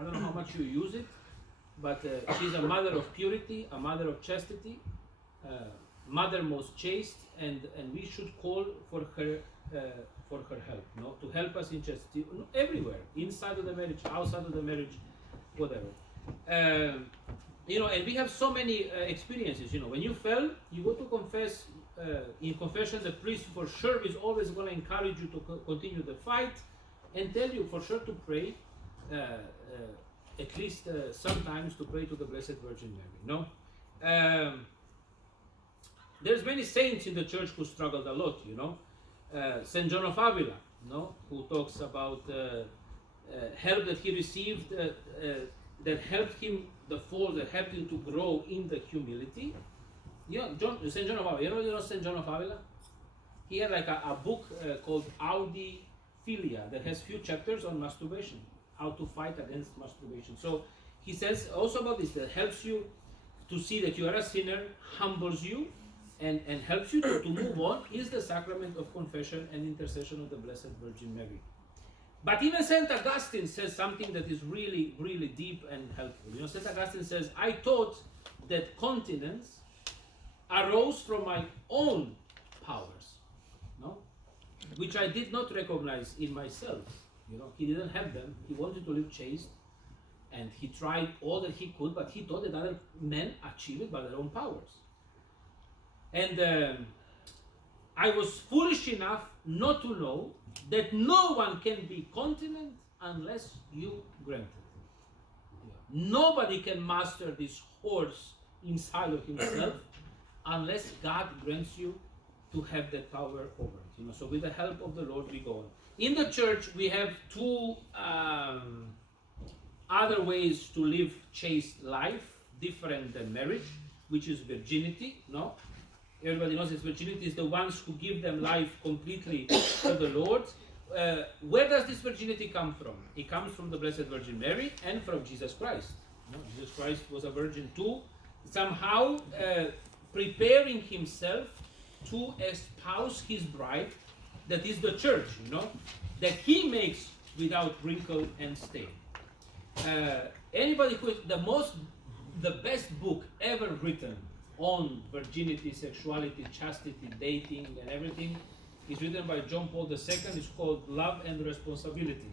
I don't know how much you use it, but she's a mother of purity, a mother of chastity, mother most chaste, and we should call for her help, no, to help us in chastity everywhere, inside of the marriage, outside of the marriage, whatever. And we have so many experiences. When you fell, you go to confess. In confession, the priest for sure is always going to encourage you to continue the fight and tell you for sure to pray, at least sometimes to pray to the Blessed Virgin Mary. No, there's many saints in the church who struggled a lot. Saint John of Avila, who talks about help that he received that helped him the fall, that helped him to grow in the humility. Saint John of Avila. You know Saint John of Avila? He had like a book called Audi Philia that has few chapters on masturbation, how to fight against masturbation. So he says also about this, that helps you to see that you are a sinner, humbles you, and helps you to move on, is the sacrament of confession and intercession of the Blessed Virgin Mary. But even St. Augustine says something that is really, really deep and helpful. St. Augustine says, I thought that continence arose from my own powers, which I did not recognize in myself. He didn't have them. He wanted to live chaste, and he tried all that he could, but he thought that other men achieved it by their own powers. And I was foolish enough not to know that no one can be continent unless you grant it. Nobody can master this horse inside of himself unless God grants you to have that power over it. So with the help of the Lord, we go on. In the church, we have two other ways to live chaste life, different than marriage, which is virginity. Everybody knows that virginity is the ones who give them life completely to the Lord. Where does this virginity come from? It comes from the Blessed Virgin Mary and from Jesus Christ. Jesus Christ was a virgin too, somehow preparing himself to espouse his bride, that is the church, that he makes without wrinkle and stain. Anybody who is the best book ever written on virginity, sexuality, chastity, dating, and everything is written by John Paul II. It's called Love and Responsibility.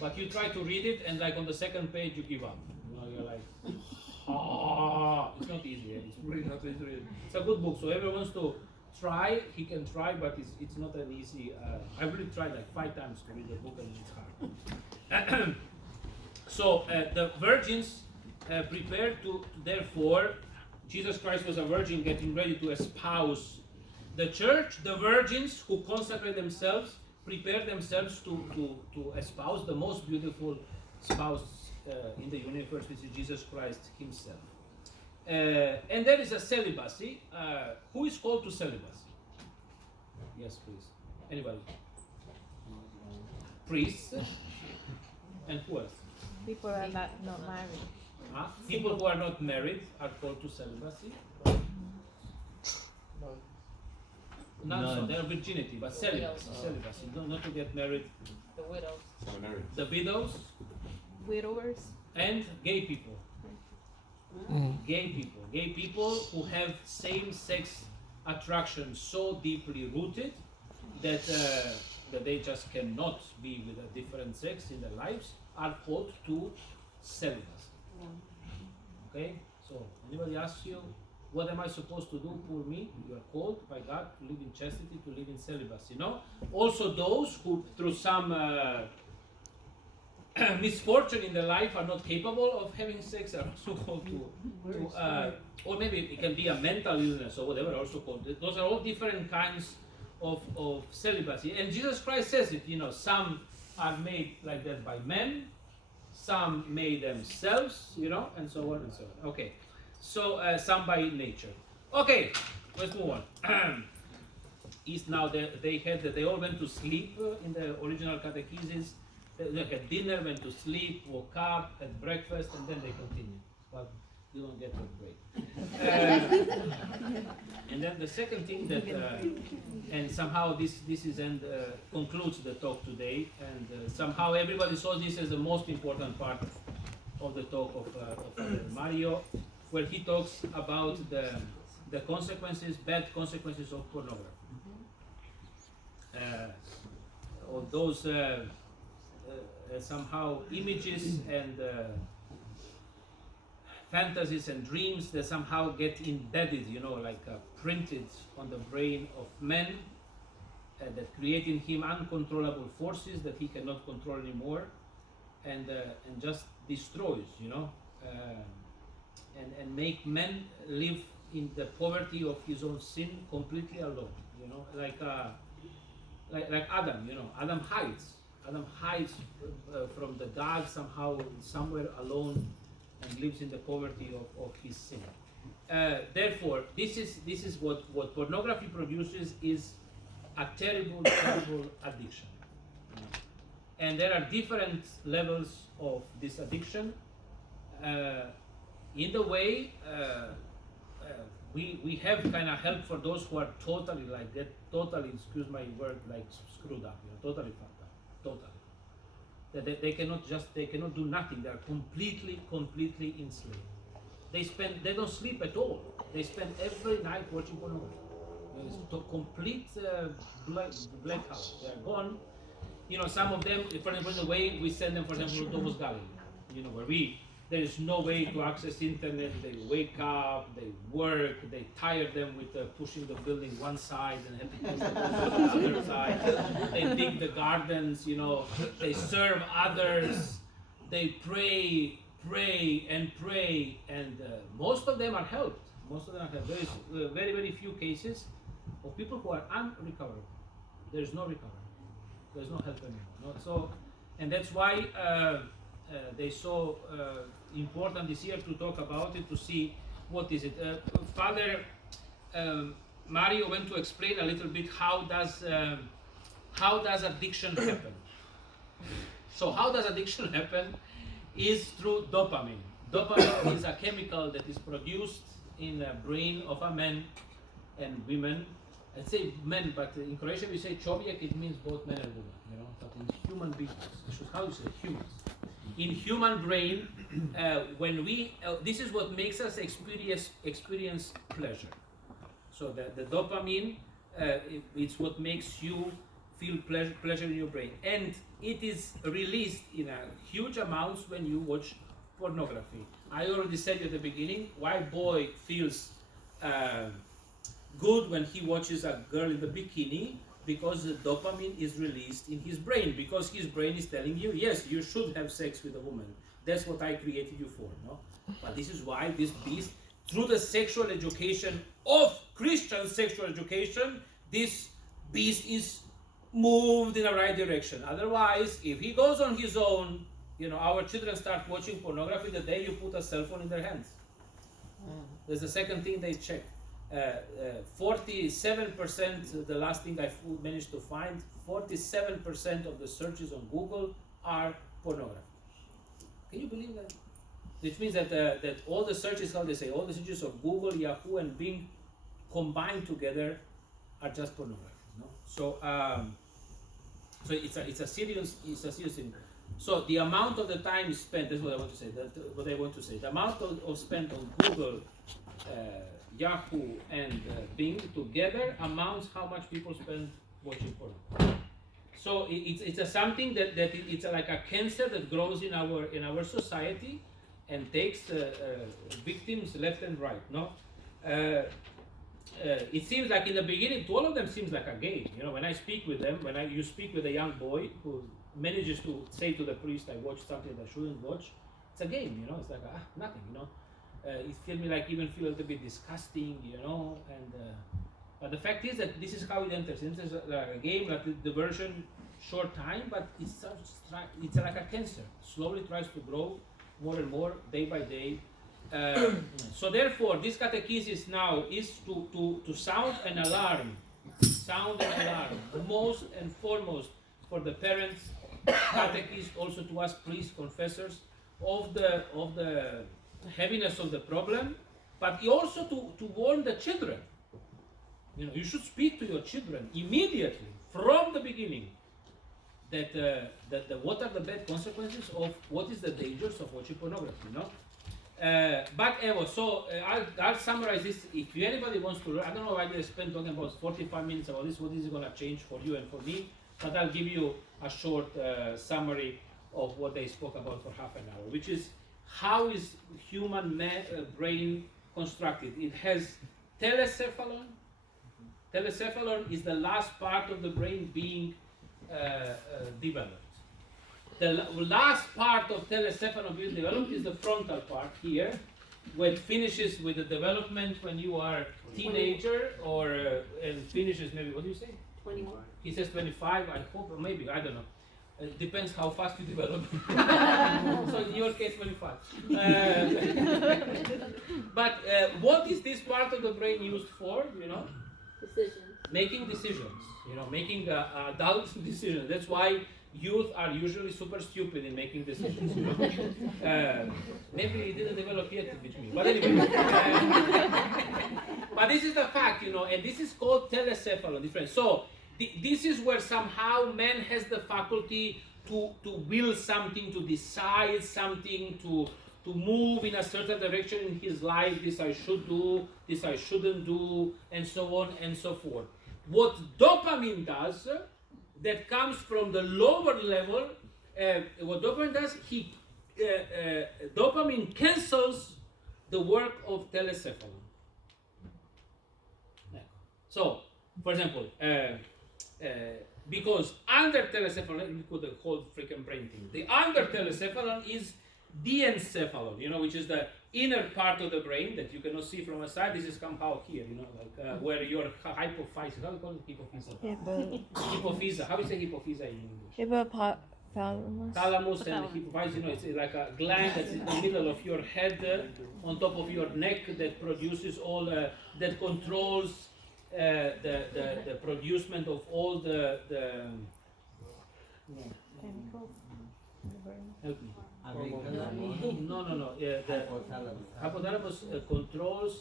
But you try to read it, and like on the second page, you give up. You're like, it's not easy. It's really not easy to read. It's a good book, so everyone wants to try, he can try, but it's not an easy. I really tried like 5 times to read the book, and it's hard. So the virgins prepared to, therefore, Jesus Christ was a virgin getting ready to espouse the church. The virgins who consecrate themselves prepare themselves to espouse the most beautiful spouse in the universe, which is Jesus Christ himself. And there is a celibacy. Who is called to celibacy? Yes, please. Anybody? Priests. And who else? People are not married. People who are not married are called to celibacy. No, they are virginity, but celibacy. Not to get married. The widows. The widows. Widowers. And gay people. Gay people who have same-sex attraction so deeply rooted that they just cannot be with a different sex in their lives are called to celibacy. Okay? So, anybody asks you, what am I supposed to do? Poor me. You are called by God to live in chastity, to live in celibacy. Also those who, through some misfortune in their life, are not capable of having sex are also called to or maybe it can be a mental illness or whatever, also called. Those are all different kinds of celibacy. And Jesus Christ says it, some are made like that by men, some made themselves, and so on and so on. Okay, so some by nature. Okay, let's move on. Is now they all went to sleep in the original catechesis. They had dinner, went to sleep, woke up, had breakfast, and then they continued. But you don't get that break. And then the second thing that, and somehow this is concludes the talk today, and somehow everybody saw this as the most important part of the talk of Father Mario, where he talks about the consequences, bad consequences of pornography. Of those somehow images and fantasies and dreams that somehow get embedded, like printed on the brain of men, that create in him uncontrollable forces that he cannot control anymore, and just destroys, and make men live in the poverty of his own sin completely alone, like Adam, Adam hides from the God somehow, somewhere alone, and lives in the poverty of his sin. Therefore, this is what pornography produces, is a terrible, terrible addiction. And there are different levels of this addiction. In the way, we have kind of help for those who are totally excuse my word, like screwed up, totally fucked up, totally. That they cannot do nothing. They are completely enslaved. They don't sleep at all. They spend every night watching pornography. It's a complete blackout. They are gone. Some of them, for example, in the way we send them, for example, to Thomas Gallery, where there is no way to access internet. They wake up, they work, they tire them with pushing the building one side and have to push the building the other side. They dig the gardens, they serve others, they pray, and most of them are helped. There is very, very few cases of people who are unrecoverable. There is no recovery. There's no help anymore. So, and that's why they so important this year to talk about it, to see what is it. Father Mario went to explain a little bit how does addiction happen. So how does addiction happen is through dopamine. Dopamine is a chemical that is produced in the brain of a man and women. I'd say men, but in Croatian we say čovjek, it means both men and women, but in human beings, how you say humans. In human brain, when this is what makes us experience pleasure. So the dopamine, it's what makes you feel pleasure in your brain. And it is released in a huge amounts when you watch pornography. I already said at the beginning, why boy feels good when he watches a girl in the bikini, because the dopamine is released in his brain, because his brain is telling you, yes, you should have sex with a woman. That's what I created you for, no? But this is why this beast, through the sexual education of Christian sexual education, this beast is moved in the right direction. Otherwise, if he goes on his own, our children start watching pornography the day you put a cell phone in their hands. That's the second thing they check. 47%, the last thing I managed to find, 47% of the searches on Google are pornography. Can you believe that? Which means that all the searches, how they say, all the searches of Google, Yahoo, and Bing combined together are just pornography. No? So, so it's a serious thing. So the amount of the time spent, that's what I want to say. The amount of spent on Google, Yahoo, and Bing together amounts how much people spend watching porn. So it's something that it's like a cancer that grows in our society and takes victims left and right. No, it seems like in the beginning, to all of them seems like a game. When I speak with them, you speak with a young boy who manages to say to the priest, "I watched something that I shouldn't watch." It's a game. It's like nothing. It feels me like even feel a little bit disgusting, and but the fact is that this is how it enters. It enters like a game, like the version, short time, but it's like a cancer. Slowly tries to grow more and more, day by day. So therefore, this catechesis now is to sound an alarm, most and foremost for the parents, catechists, also to us priests, confessors, of the heaviness of the problem, but also to warn the children. You should speak to your children immediately, from the beginning. what are the bad consequences of what is the dangers of watching pornography, you know? But I'll summarize this. If anybody wants to learn, I don't know why they spent talking about 45 minutes about this, what is it going to change for you and for me, but I'll give you a short summary of what they spoke about for half an hour, which is how is human brain constructed. It has telecephalon. Telecephalon is the last part of the brain being developed. The last part of telecephalon being developed is the frontal part here, where it finishes with the development when you are a teenager, or and finishes maybe, what do you say? 21. He says 25, I hope, or maybe, I don't know. It depends how fast you develop. So in your case, 25. But what is this part of the brain used for, you know? Decisions. Making decisions, you know, making adult decisions. That's why youth are usually super stupid in making decisions, you know? Maybe it didn't develop yet with me, but anyway. But this is the fact, you know, and this is called telecephalon difference. So this is where somehow man has the faculty to will something, to decide something, to move in a certain direction in his life. This I should do, this I shouldn't do, and so on and so forth. What dopamine does, that comes from the lower level, what dopamine does, dopamine cancels the work of telecephalon. So, for example, because under telecephalon, we could the whole freaking brain thing. The under telecephalon is diencephalon, you know, which is the inner part of the brain that you cannot see from a side. This is somehow here, you know, like where your hypophysis, how do you call it? Hypophysis. Hypophysis. How do you say hypophysis in English? Hippopotamus. Thalamus and hypophysis, you know, it's like a gland that's in the middle of your head, on top of your neck, that produces all, that controls the producement of all the Chemicals. help me. No. Yeah, the hypothalamus controls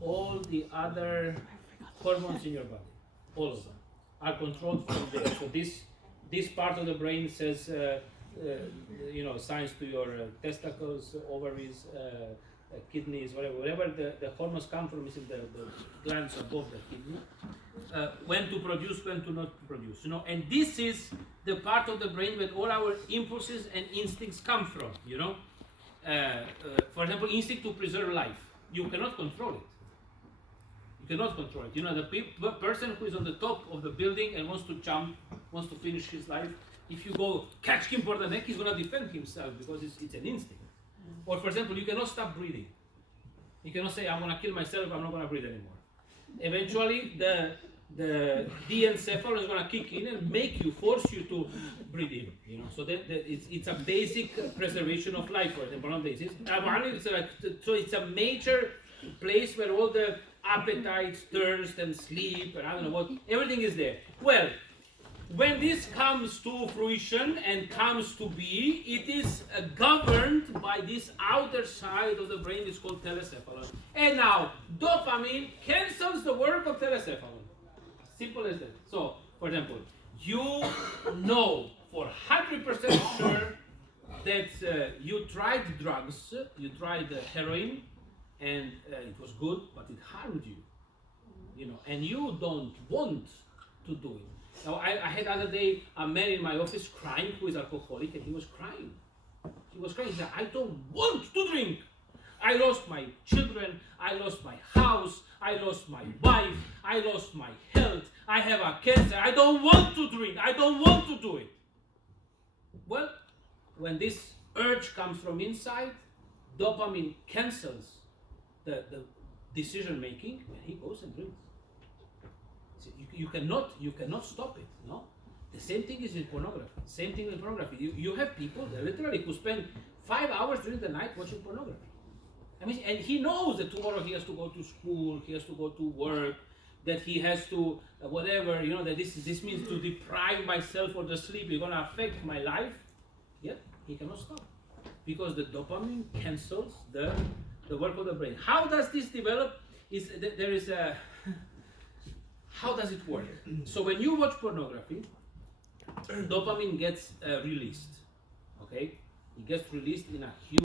all the other hormones in your body. All of them are controlled from there. So this part of the brain says, you know, signs to your testicles, ovaries, kidneys, whatever the hormones come from is in the glands above the kidney. When to produce, when to not produce, you know. And this is the part of the brain where all our impulses and instincts come from, you know. For example, instinct to preserve life. You cannot control it. You cannot control it. You know, the person who is on the top of the building and wants to jump, wants to finish his life, if you go catch him for the neck, he's going to defend himself because it's an instinct. Or for example, you cannot stop breathing. You cannot say, I'm going to kill myself, I'm not going to breathe anymore. Eventually, the diencephalon is going to kick in and force you to breathe in. You know, so it's a basic preservation of life. For example, so it's a major place where all the appetites, thirst, and sleep, and I don't know what, everything is there. Well, when this comes to fruition and comes to be, it is governed by this outer side of the brain. It's called telecephalon. And now, dopamine cancels the work of telecephalon. Simple as that. So, for example, you know for 100% sure that you tried drugs, you tried heroin, and it was good, but it harmed you. You know, and you don't want to do it. Now, I had the other day a man in my office crying who is alcoholic, and he was crying. He was crying. He said, I don't want to drink. I lost my children. I lost my house. I lost my wife. I lost my health. I have a cancer. I don't want to drink. I don't want to do it. Well, when this urge comes from inside, dopamine cancels the decision making, and he goes and drinks. You cannot stop it, no? The same thing is in pornography. Same thing with pornography. You have people that literally who spend 5 hours during the night watching pornography. I mean, and he knows that tomorrow he has to go to school, he has to go to work, that he has to whatever, you know, that this means to deprive myself of the sleep. It's gonna affect my life. Yet he cannot stop because the dopamine cancels the work of the brain. How does this develop? How does it work? So when you watch pornography, dopamine gets released. Okay, it gets released in a huge